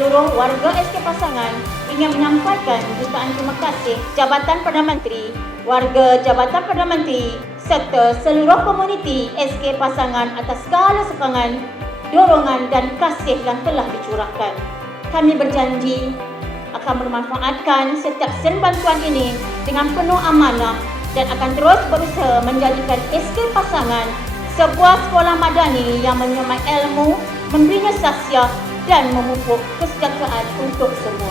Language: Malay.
warga SK Pasangan ingin menyampaikan jutaan terima kasih Jabatan Perdana Menteri, warga Jabatan Perdana Menteri serta seluruh komuniti SK Pasangan atas segala sokongan, dorongan dan kasih yang telah dicurahkan. Kami berjanji akan bermanfaatkan setiap sen bantuan ini dengan penuh amanah dan akan terus berusaha menjadikan SK Pasangan sebuah sekolah madani yang menyemai ilmu, membina sahsiah dan memupuk kesejahteraan untuk semua.